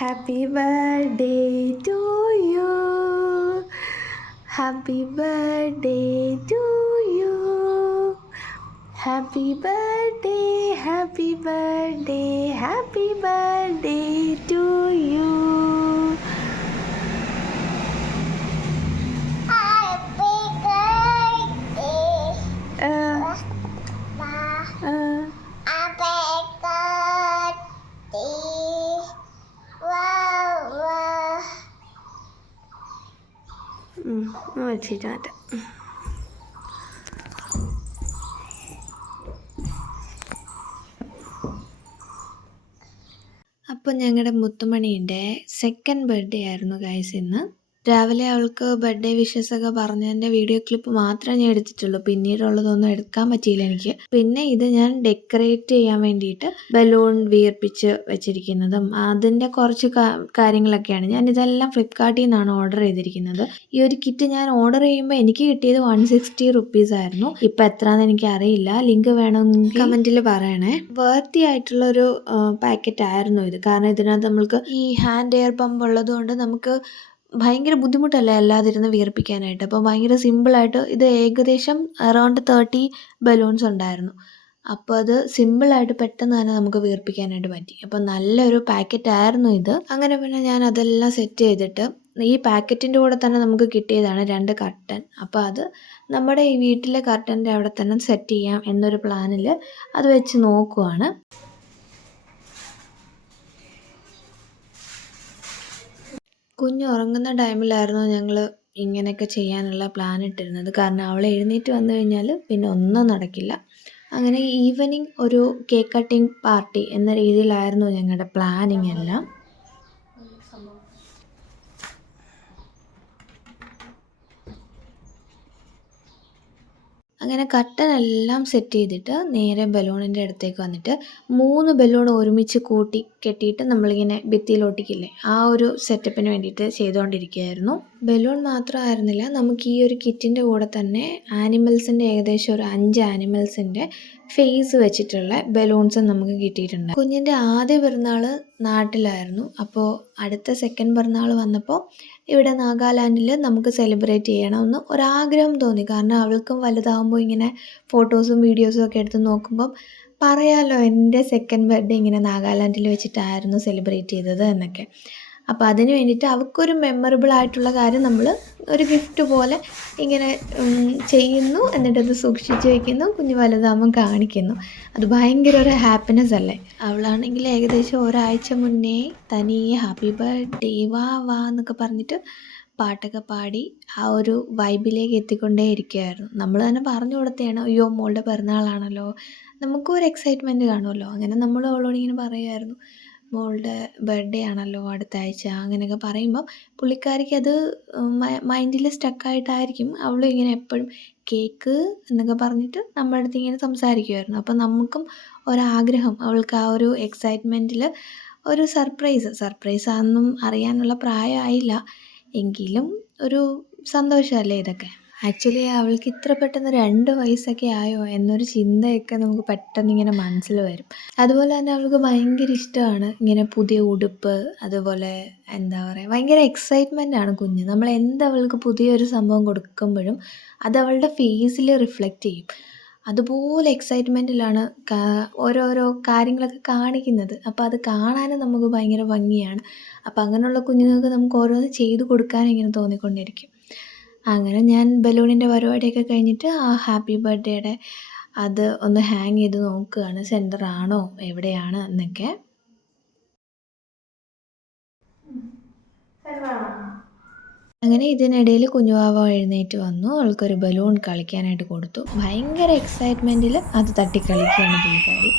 Happy birthday to you. Happy birthday to you. Happy birthday, happy birthday, happy birthday to you. വെച്ചിട്ട് മാറ്റാം. അപ്പോൾ ഞങ്ങളുടെ മുത്തുമണീൻ്റെ second birthday ആയിരുന്നു guys ഇന്ന്. രാവിലെ അവൾക്ക് ബർത്ത്ഡേ വിഷസ് ഒക്കെ പറഞ്ഞതിൻ്റെ വീഡിയോ ക്ലിപ്പ് മാത്രമേ ഞാൻ എടുത്തിട്ടുള്ളൂ. പിന്നീടുള്ളതൊന്നും എടുക്കാൻ പറ്റിയില്ല എനിക്ക്. പിന്നെ ഇത് ഞാൻ ഡെക്കറേറ്റ് ചെയ്യാൻ വേണ്ടിയിട്ട് ബലൂൺ വീർപ്പിച്ച് വെച്ചിരിക്കുന്നതും അതിൻ്റെ കുറച്ച് കാര്യങ്ങളൊക്കെയാണ്. ഞാൻ ഇതെല്ലാം ഫ്ലിപ്കാർട്ടിൽ നിന്നാണ് ഓർഡർ ചെയ്തിരിക്കുന്നത്. ഈ ഒരു കിറ്റ് ഞാൻ ഓർഡർ ചെയ്യുമ്പോൾ എനിക്ക് കിട്ടിയത് 160 റുപ്പീസ് ആയിരുന്നു. ഇപ്പം എത്രയാണെന്ന് എനിക്ക് അറിയില്ല. ലിങ്ക് വേണമെങ്കിൽ കമൻറ്റിൽ പറയണേ. വർത്തി ആയിട്ടുള്ളൊരു പാക്കറ്റ് ആയിരുന്നു ഇത്. കാരണം ഇതിനകത്ത് നമ്മൾക്ക് ഈ ഹാൻഡ് എയർ പമ്പ് ഉള്ളത് കൊണ്ട് നമുക്ക് ഭയങ്കര ബുദ്ധിമുട്ടല്ല അല്ലാതിരുന്ന് വീർപ്പിക്കാനായിട്ട്. അപ്പോൾ ഭയങ്കര സിമ്പിളായിട്ട് ഇത് ഏകദേശം അറൗണ്ട് 30 ബലൂൺസ് ഉണ്ടായിരുന്നു. അപ്പോൾ അത് സിമ്പിളായിട്ട് പെട്ടെന്ന് തന്നെ നമുക്ക് വീർപ്പിക്കാനായിട്ട് പറ്റി. അപ്പോൾ നല്ലൊരു പാക്കറ്റ് ആയിരുന്നു ഇത്. അങ്ങനെ പിന്നെ ഞാൻ അതെല്ലാം സെറ്റ് ചെയ്തിട്ട് ഈ പാക്കറ്റിൻ്റെ കൂടെ തന്നെ നമുക്ക് കിട്ടിയതാണ് 2 കർട്ടൻ. അപ്പോൾ അത് നമ്മുടെ ഈ വീട്ടിലെ കർട്ടൻ്റെ അവിടെ തന്നെ സെറ്റ് ചെയ്യാം എന്നൊരു പ്ലാനിൽ അത് വെച്ച് നോക്കുവാണ്. കുഞ്ഞ് ഉറങ്ങുന്ന ടൈമിലായിരുന്നു ഞങ്ങൾ ഇങ്ങനെയൊക്കെ ചെയ്യാനുള്ള പ്ലാൻ ഇട്ടിരുന്നത്. കാരണം അവൾ എഴുന്നേറ്റ് വന്നു കഴിഞ്ഞാൽ പിന്നെ ഒന്നും നടക്കില്ല. അങ്ങനെ ഈവനിങ് ഒരു കേക്ക് കട്ടിങ് പാർട്ടി എന്ന രീതിയിലായിരുന്നു ഞങ്ങളുടെ പ്ലാനിങ് എല്ലാം. അങ്ങനെ കർട്ടനെല്ലാം സെറ്റ് ചെയ്തിട്ട് നേരെ ബലൂണിൻ്റെ അടുത്തേക്ക് വന്നിട്ട് 3 ബലൂൺ ഒരുമിച്ച് കൂട്ടി കെട്ടിയിട്ട് നമ്മളിങ്ങനെ ഭിത്തിയിലൊട്ടിക്കില്ലേ, ആ ഒരു സെറ്റപ്പിന് വേണ്ടിയിട്ട് ചെയ്തുകൊണ്ടിരിക്കുകയായിരുന്നു. ബലൂൺ മാത്രമായിരുന്നില്ല, നമുക്ക് ഈ ഒരു കിറ്റിൻ്റെ കൂടെ തന്നെ ആനിമൽസിൻ്റെ ഏകദേശം ഒരു 5 ആനിമൽസിൻ്റെ ഫേസ് വെച്ചിട്ടുള്ള ബലൂൺസും നമുക്ക് കിട്ടിയിട്ടുണ്ട്. കുഞ്ഞിൻ്റെ ആദ്യ പിറന്നാൾ നാട്ടിലായിരുന്നു. അപ്പോൾ അടുത്ത സെക്കൻഡ് പിറന്നാൾ വന്നപ്പോൾ ഇവിടെ നാഗാലാൻഡിൽ നമുക്ക് സെലിബ്രേറ്റ് ചെയ്യണമെന്ന് ഒരാഗ്രഹം തോന്നി. കാരണം അവൾക്കും വലുതാകുമ്പോൾ ഇങ്ങനെ ഫോട്ടോസും വീഡിയോസും ഒക്കെ എടുത്ത് നോക്കുമ്പം പറയാമല്ലോ എൻ്റെ സെക്കൻഡ് ബർത്ത്ഡേ ഇങ്ങനെ നാഗാലാൻഡിൽ വെച്ചിട്ടായിരുന്നു സെലിബ്രേറ്റ് ചെയ്തത് എന്നൊക്കെ. അപ്പോൾ അതിന് വേണ്ടിയിട്ട് അവൾക്കൊരു മെമ്മറബിൾ ആയിട്ടുള്ള കാര്യം നമ്മൾ ഒരു ഗിഫ്റ്റ് പോലെ ഇങ്ങനെ ചെയ്യുന്നു, എന്നിട്ടത് സൂക്ഷിച്ച് വയ്ക്കുന്നു, കുഞ്ഞ് വലുതാകുമ്പം കാണിക്കുന്നു. അത് ഭയങ്കര ഒരു ഹാപ്പിനെസ് അല്ലേ. അവളാണെങ്കിൽ ഏകദേശം ഒരാഴ്ച മുന്നേ തനിയെ ഹാപ്പി ബർത്ത്ഡേ വാ വാ എന്നൊക്കെ പറഞ്ഞിട്ട് പാട്ടൊക്കെ പാടി ആ ഒരു വൈബിലേക്ക് എത്തിക്കൊണ്ടേ ഇരിക്കുകയായിരുന്നു. നമ്മൾ തന്നെ പറഞ്ഞു കൊടുത്തതാണ്, അയ്യോ മോളുടെ പിറന്നാളാണല്ലോ, നമുക്കും ഒരു എക്സൈറ്റ്മെൻറ്റ് കാണുമല്ലോ. അങ്ങനെ നമ്മൾ അവളോട് ഇങ്ങനെ പറയുമായിരുന്നു, മോളുടെ ബർത്ത്ഡേ ആണല്ലോ അടുത്ത ആഴ്ച, അങ്ങനെയൊക്കെ പറയുമ്പം പുള്ളിക്കാരിക്ക് അത് മൈൻഡിൽ സ്റ്റക്കായിട്ടായിരിക്കും അവൾ ഇങ്ങനെ എപ്പോഴും കേക്ക് എന്നൊക്കെ പറഞ്ഞിട്ട് നമ്മുടെ അടുത്ത് ഇങ്ങനെ സംസാരിക്കുമായിരുന്നു. അപ്പം നമുക്കും ഒരാഗ്രഹം, അവൾക്ക് ആ ഒരു എക്സൈറ്റ്മെൻറ്റിൽ ഒരു സർപ്രൈസ് ആണെന്നും അറിയാനുള്ള പ്രായമായില്ല, എങ്കിലും ഒരു സന്തോഷമല്ലേ ഇതൊക്കെ. ആക്ച്വലി അവൾക്ക് ഇത്ര പെട്ടെന്ന് 2 വയസ്സൊക്കെ ആയോ എന്നൊരു ചിന്തയൊക്കെ നമുക്ക് പെട്ടെന്ന് ഇങ്ങനെ മനസ്സിൽ വരും. അതുപോലെ തന്നെ അവൾക്ക് ഭയങ്കര ഇഷ്ടമാണ് ഇങ്ങനെ പുതിയ ഉടുപ്പ്, അതുപോലെ എന്താ പറയുക, ഭയങ്കര എക്സൈറ്റ്മെൻ്റാണ് കുഞ്ഞ്. നമ്മൾ അവൾക്ക് പുതിയൊരു സംഭവം കൊടുക്കുമ്പോഴും അത് അവളുടെ ഫേസിൽ റിഫ്ലക്റ്റ് ചെയ്യും. അതുപോലെ എക്സൈറ്റ്മെൻറ്റിലാണ് ഓരോരോ കാര്യങ്ങളൊക്കെ കാണിക്കുന്നത്. അപ്പോൾ അത് കാണാനും നമുക്ക് ഭയങ്കര ഭംഗിയാണ്. അപ്പോൾ അങ്ങനെയുള്ള കുഞ്ഞുങ്ങൾക്ക് നമുക്ക് ഓരോന്ന് ചെയ്ത് കൊടുക്കാനും ഇങ്ങനെ തോന്നിക്കൊണ്ടിരിക്കും. അങ്ങനെ ഞാൻ ബലൂണിൻ്റെ പരിപാടിയൊക്കെ കഴിഞ്ഞിട്ട് ആ ഹാപ്പി ബർത്ത്ഡേയുടെ അത് ഒന്ന് ഹാങ് ചെയ്ത് നോക്കുകയാണ്, സെൻറ്ററാണോ എവിടെയാണ് എന്നൊക്കെ. അങ്ങനെ ഇതിനിടയിൽ കുഞ്ഞുവാവ എഴുന്നേറ്റ് വന്നു. അവൾക്കൊരു ബലൂൺ കളിക്കാനായിട്ട് കൊടുത്തു. ഭയങ്കര എക്സൈറ്റ്മെൻറ്റിൽ അത് തട്ടിക്കളിക്കുകയാണ് പുള്ളിക്കാരി.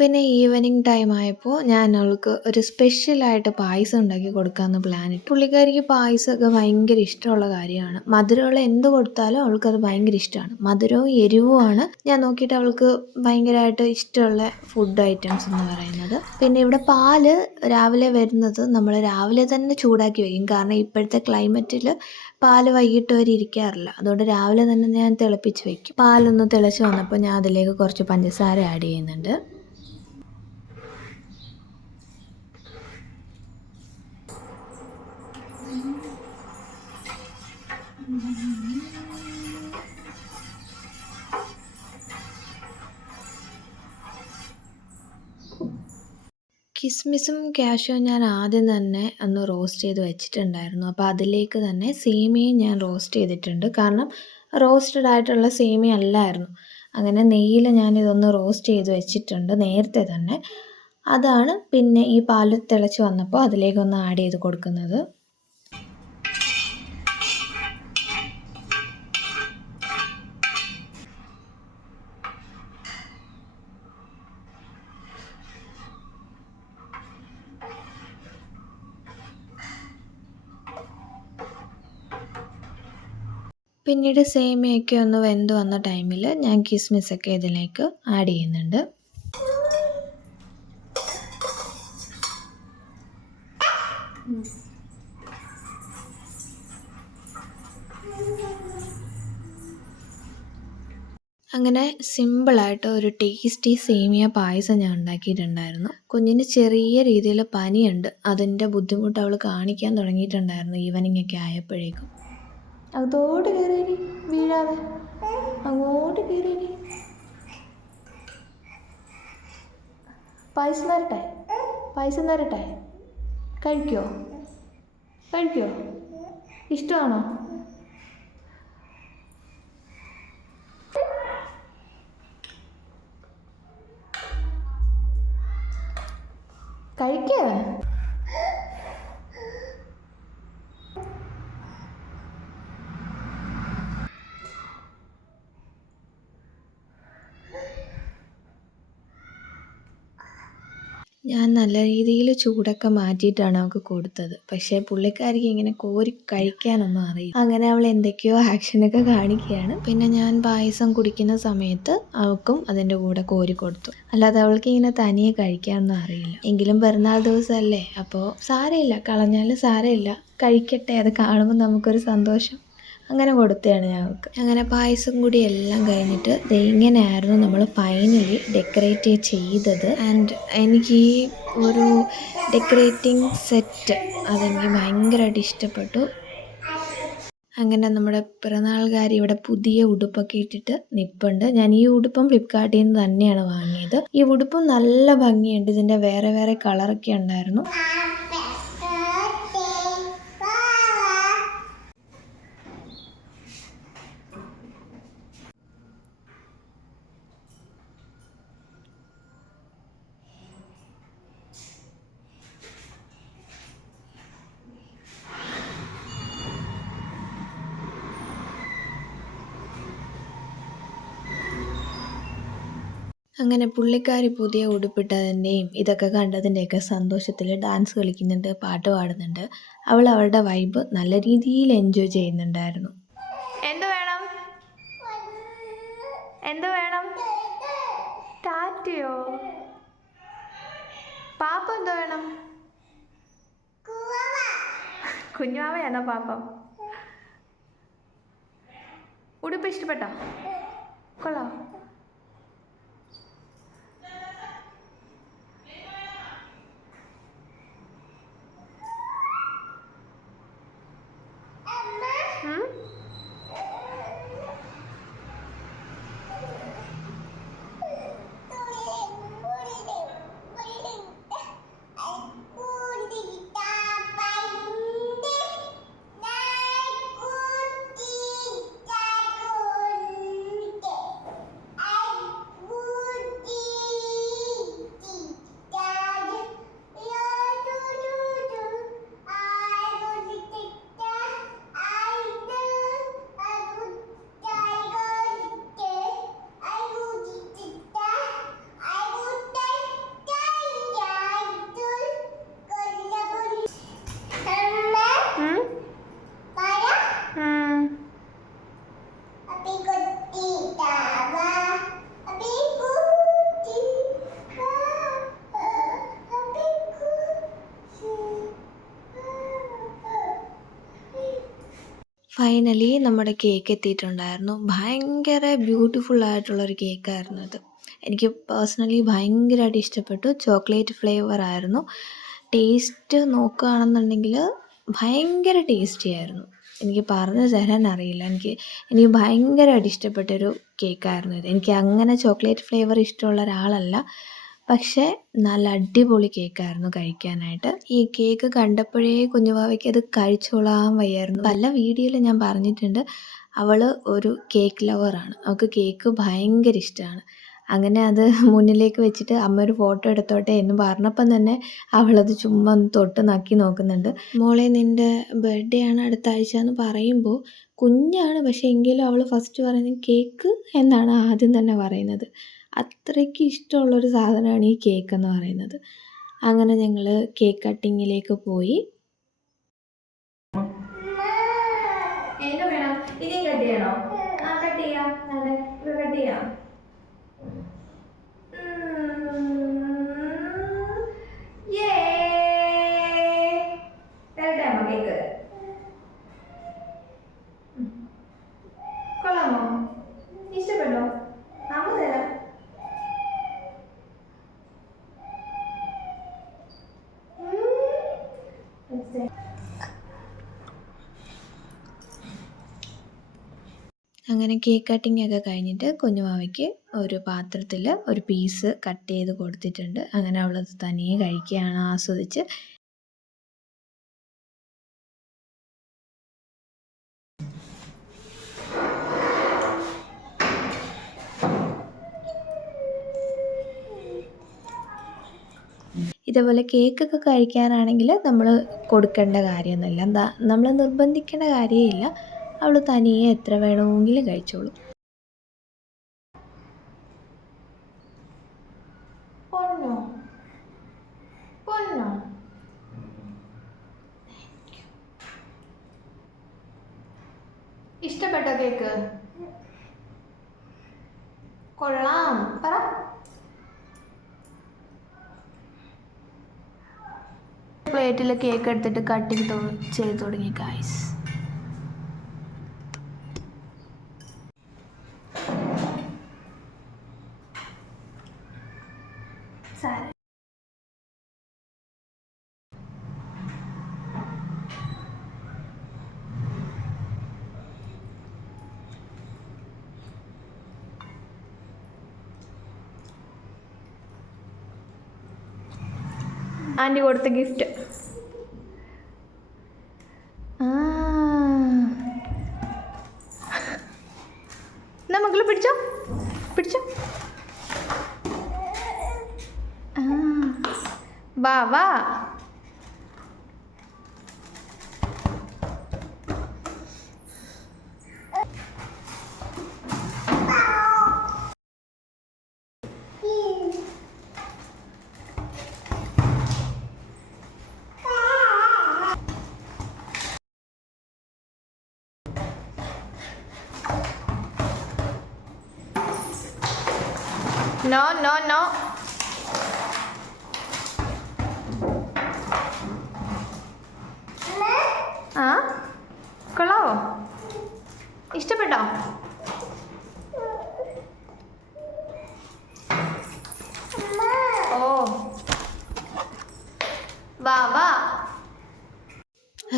പിന്നെ ഈവനിങ് ടൈം ആയപ്പോൾ ഞാൻ അവൾക്ക് ഒരു സ്പെഷ്യലായിട്ട് പായസം ഉണ്ടാക്കി കൊടുക്കാമെന്ന് പ്ലാനിട്ടു. പുള്ളിക്കാരിക്ക് പായസമൊക്കെ ഭയങ്കര ഇഷ്ടമുള്ള കാര്യമാണ്. മധുരമുള്ള എന്ത് കൊടുത്താലും അവൾക്കത് ഭയങ്കര ഇഷ്ടമാണ്. മധുരവും എരിവുമാണ് ഞാൻ നോക്കിയിട്ട് അവൾക്ക് ഭയങ്കരമായിട്ട് ഇഷ്ടമുള്ള ഫുഡ് ഐറ്റംസ് എന്ന് പറയുന്നത്. പിന്നെ ഇവിടെ പാല് രാവിലെ വരുന്നത് നമ്മൾ രാവിലെ തന്നെ ചൂടാക്കി വയ്ക്കും. കാരണം ഇപ്പോഴത്തെ ക്ലൈമറ്റിൽ പാല് വൈകിട്ട് വരെ ഇരിക്കാറില്ല. അതുകൊണ്ട് രാവിലെ തന്നെ ഞാൻ തിളപ്പിച്ച് വയ്ക്കും. പാലൊന്ന് തിളച്ച് വന്നപ്പോൾ ഞാൻ അതിലേക്ക് കുറച്ച് പഞ്ചസാര ആഡ് ചെയ്യുന്നുണ്ട്. കിസ്മിസും കാഷ്യൂവും ഞാൻ ആദ്യം തന്നെ ഒന്ന് റോസ്റ്റ് ചെയ്ത് വെച്ചിട്ടുണ്ടായിരുന്നു. അപ്പോൾ അതിലേക്ക് തന്നെ സേമിയയും ഞാൻ റോസ്റ്റ് ചെയ്തിട്ടുണ്ട്. കാരണം റോസ്റ്റഡ് ആയിട്ടുള്ള സേമിയ അല്ലായിരുന്നു. അങ്ങനെ നെയ്യിൽ ഞാനിതൊന്ന് റോസ്റ്റ് ചെയ്ത് വെച്ചിട്ടുണ്ട് നേരത്തെ തന്നെ. അതാണ് പിന്നെ ഈ പാല് തിളച്ച് വന്നപ്പോൾ അതിലേക്കൊന്ന് ആഡ് ചെയ്ത് കൊടുക്കുന്നത്. പിന്നീട് സേമിയയൊക്കെ ഒന്ന് വെന്ത് വന്ന ടൈമിൽ ഞാൻ കിസ്മിസൊക്കെ ഇതിലേക്ക് ആഡ് ചെയ്യുന്നുണ്ട്. അങ്ങനെ സിമ്പിളായിട്ട് ഒരു ടേസ്റ്റി സേമിയ പായസം ഞാൻ ഉണ്ടാക്കിയിട്ടുണ്ടായിരുന്നു. കുഞ്ഞിന് ചെറിയ രീതിയിൽ പനിയുണ്ട്. അതിൻ്റെ ബുദ്ധിമുട്ട് അവൾ കാണിക്കാൻ തുടങ്ങിയിട്ടുണ്ടായിരുന്നു ഈവനിങ് ഒക്കെ ആയപ്പോഴേക്കും. അതോട് കയറി വീഴാതെ അങ്ങോട്ട് കയറി. പായസം തരട്ടെ? പായസം തരട്ടെ? കഴിക്കോ? കഴിക്കോ? ഇഷ്ടമാണോ? കഴിക്കേ? ഞാൻ നല്ല രീതിയിൽ ചൂടൊക്കെ മാറ്റിയിട്ടാണ് അവൾക്ക് കൊടുത്തത്. പക്ഷേ പുള്ളിക്കാരിക്ക് ഇങ്ങനെ കോരി കഴിക്കാനൊന്നും അറിയില്ല. അങ്ങനെ അവൾ എന്തൊക്കെയോ ആക്ഷനൊക്കെ കാണിക്കുകയാണ്. പിന്നെ ഞാൻ പായസം കുടിക്കുന്ന സമയത്ത് അവൾക്കും അതിൻ്റെ കൂടെ കോരി കൊടുത്തു. അല്ലാതെ അവൾക്ക് ഇങ്ങനെ തനിയെ കഴിക്കാനൊന്നും അറിയില്ല. എങ്കിലും പിറന്നാൾ ദിവസമല്ലേ, അപ്പോൾ സാരമില്ല, കളഞ്ഞാലും സാരമില്ല, കഴിക്കട്ടെ, അത് കാണുമ്പോൾ നമുക്കൊരു സന്തോഷം. അങ്ങനെ കൊടുത്തതാണ് ഞങ്ങൾക്ക്. അങ്ങനെ പായസം കൂടി എല്ലാം കഴിഞ്ഞിട്ട് ഇങ്ങനെയായിരുന്നു നമ്മൾ ഫൈനലി ഡെക്കറേറ്റ് ചെയ്തത്. ആൻഡ് എനിക്ക് ഈ ഒരു ഡെക്കറേറ്റിംഗ് സെറ്റ് അതെനിക്ക് ഭയങ്കരമായിട്ട് ഇഷ്ടപ്പെട്ടു. അങ്ങനെ നമ്മുടെ പിറന്നാളുകാരി ഇവിടെ പുതിയ ഉടുപ്പൊക്കെ ഇട്ടിട്ട് നിൽപ്പുണ്ട്. ഞാൻ ഈ ഉടുപ്പും ഫ്ലിപ്കാർട്ടിൽ നിന്ന് തന്നെയാണ് വാങ്ങിയത്. ഈ ഉടുപ്പും നല്ല ഭംഗിയുണ്ട്. ഇതിൻ്റെ വേറെ വേറെ കളറൊക്കെ ഉണ്ടായിരുന്നു. അങ്ങനെ പുള്ളിക്കാരി പുതിയ ഉടുപ്പിട്ടതിൻ്റെയും ഇതൊക്കെ കണ്ടതിൻ്റെയൊക്കെ സന്തോഷത്തിൽ ഡാൻസ് കളിക്കുന്നുണ്ട്, പാട്ട് പാടുന്നുണ്ട്. അവൾ അവളുടെ വൈബ് നല്ല രീതിയിൽ എൻജോയ് ചെയ്യുന്നുണ്ടായിരുന്നു. എന്ത് വേണം? എന്ത് വേണം? ടാറ്റയോ? പാപ്പ എന്ത് വേണം? കുഞ്ഞാവയാണോ പാപ്പം? ഉടുപ്പ് ഇഷ്ടപ്പെട്ടോ? കൊള്ളാം. ഫൈനലി നമ്മുടെ കേക്ക് എത്തിയിട്ടുണ്ടായിരുന്നു. ഭയങ്കര ബ്യൂട്ടിഫുള്ളായിട്ടുള്ളൊരു കേക്കായിരുന്നു അത്. എനിക്ക് പേഴ്സണലി ഭയങ്കരമായിട്ട് ഇഷ്ടപ്പെട്ടു. ചോക്ലേറ്റ് ഫ്ലേവർ ആയിരുന്നു. ടേസ്റ്റ് നോക്കുകയാണെന്നുണ്ടെങ്കിൽ ഭയങ്കര ടേസ്റ്റി ആയിരുന്നു. എനിക്ക് പറഞ്ഞു തരാൻ അറിയില്ല. എനിക്ക് ഭയങ്കരമായിട്ട് ഇഷ്ടപ്പെട്ടൊരു കേക്കായിരുന്നു ഇത്. എനിക്ക് അങ്ങനെ ചോക്ലേറ്റ് ഫ്ലേവർ ഇഷ്ടമുള്ള ഒരാളല്ല. പക്ഷേ നല്ല അടിപൊളി കേക്കായിരുന്നു കഴിക്കാനായിട്ട്. ഈ കേക്ക് കണ്ടപ്പോഴേ കുഞ്ഞുവാവയ്ക്ക് അത് കഴിച്ചോളാൻ വയ്യായിരുന്നു. പല വീഡിയോയിലും ഞാൻ പറഞ്ഞിട്ടുണ്ട്, അവൾ ഒരു കേക്ക് ലവറാണ്. അവൾക്ക് കേക്ക് ഭയങ്കര ഇഷ്ടമാണ്. അങ്ങനെ അത് മുന്നിലേക്ക് വെച്ചിട്ട് അമ്മ ഒരു ഫോട്ടോ എടുത്തോട്ടെ എന്ന് പറഞ്ഞപ്പം തന്നെ അവളത് ചുമ്മാ ഒന്ന് തൊട്ട് നക്കി നോക്കുന്നുണ്ട്. മോളെ, നിൻ്റെ ബർത്ത്ഡേ ആണ് അടുത്ത ആഴ്ച എന്ന് പറയുമ്പോൾ കുഞ്ഞാണ്, പക്ഷേ എങ്കിലും അവൾ ഫസ്റ്റ് പറയുന്നത് കേക്ക് എന്നാണ് ആദ്യം തന്നെ പറയുന്നത്. അത്രയ്ക്ക് ഇഷ്ടമുള്ളൊരു സാധനമാണ് ഈ കേക്ക് എന്ന് പറയുന്നത്. അങ്ങനെ ഞങ്ങൾ കേക്ക് കട്ടിങ്ങിലേക്ക് പോയി. ഇനിയും കട്ട് ചെയ്യണോ? ആ, കട്ട് ചെയ്യാം. കട്ട് ചെയ്യാം. കേക്ക് കൊള്ളാമോ? ഇഷ്ടപ്പെട്ടോ? അമ്മ തരാം. അങ്ങനെ കേക്ക് കട്ടിംഗ് ഒക്കെ കഴിഞ്ഞിട്ട് കുഞ്ഞുവാവയ്ക്ക് ഒരു പാത്രത്തിൽ ഒരു പീസ് കട്ട് ചെയ്ത് കൊടുത്തിട്ടുണ്ട്. അങ്ങനെ അവളത് തനിയെ കഴിക്കുകയാണ്, ആസ്വദിച്ച്. ഇതേപോലെ കേക്കൊക്കെ കഴിക്കാനാണെങ്കിൽ നമ്മൾ കൊടുക്കേണ്ട കാര്യമൊന്നുമില്ല, നമ്മൾ നിർബന്ധിക്കേണ്ട കാര്യമില്ല. അവൾ തനിയെ എത്ര വേണമെങ്കിലും കഴിച്ചോളും. പൊന്നോ പൊന്നോ, ഇഷ്ടപ്പെട്ടോ കേക്ക്? കൊള്ളാം പറ. പ്ലേറ്റിൽ കേക്ക് എടുത്തിട്ട് കട്ടിങ് ചെയ്ത് തുടങ്ങി ഗൈസ്. ആൻറ്റി കൊടുത്ത ഗിഫ്റ്റ്. എന്നാ മക്കള് പിടിച്ചോ പിടിച്ചോ. വാ വാ. No, no, no. ആ, കൊള്ളാവോ? ഇഷ്ടപ്പെട്ടോ? ഓ, വാ വാ.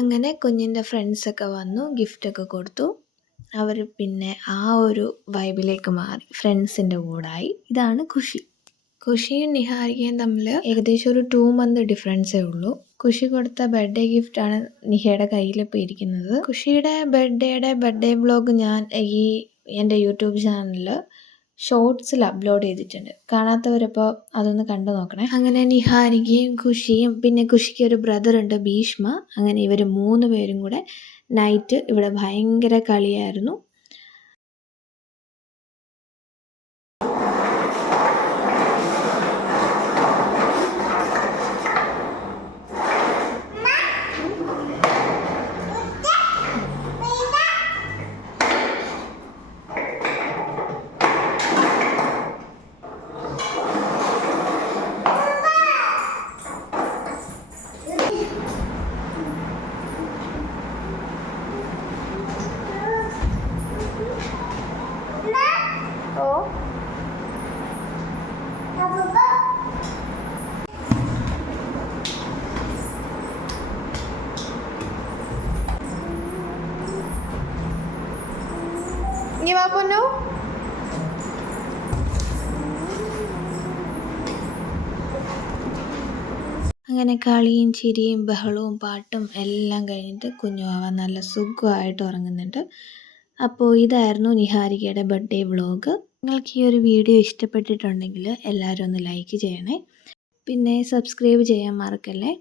അങ്ങനെ കുഞ്ഞിൻ്റെ ഫ്രണ്ട്സൊക്കെ വന്നു, ഗിഫ്റ്റൊക്കെ കൊടുത്തു. അവർ പിന്നെ ആ ഒരു വൈബിലേക്ക് മാറി, ഫ്രണ്ട്സിൻ്റെ കൂടായി. ഇതാണ് ഖുഷി. ഖുഷിയും നിഹാരികയും തമ്മിൽ ഏകദേശം ഒരു 2 month ഡിഫറൻസേ ഉള്ളൂ. ഖുഷി കൊടുത്ത ബർത്ത്ഡേ ഗിഫ്റ്റാണ് നിഹയുടെ കയ്യിലിപ്പോൾ ഇരിക്കുന്നത്. ഖുഷിയുടെ ബർത്ത്ഡേ വ്ലോഗ് ഞാൻ എൻ്റെ യൂട്യൂബ് ചാനലിൽ ഷോർട്സിൽ അപ്ലോഡ് ചെയ്തിട്ടുണ്ട്. കാണാത്തവരപ്പോൾ അതൊന്ന് കണ്ടു നോക്കണേ. അങ്ങനെ നിഹാരികയും ഖുഷിയും പിന്നെ ഖുഷിക്ക് ഒരു ബ്രദറുണ്ട് ഭീഷ്മ. അങ്ങനെ ഇവർ 3 പേരും കൂടെ നൈറ്റ് ഇവിടെ ഭയങ്കര കളിയായിരുന്നു. ഇനി വാ പൊന്നു. അങ്ങനെ കളിയും ചിരിയും ബഹളവും പാട്ടും എല്ലാം കഴിഞ്ഞിട്ട് കുഞ്ഞുവാവ നല്ല സുഖമായിട്ട് ഉറങ്ങുന്നുണ്ട്. അപ്പോൾ ഇതായിരുന്നു നിഹാരികയുടെ ബർത്ത്ഡേ വ്ളോഗ്. നിങ്ങൾക്ക് ഈ ഒരു വീഡിയോ ഇഷ്ടപ്പെട്ടിട്ടുണ്ടെങ്കിൽ എല്ലാവരും ഒന്ന് ലൈക്ക് ചെയ്യണേ. പിന്നെ സബ്സ്ക്രൈബ് ചെയ്യാൻ മറക്കല്ലേ.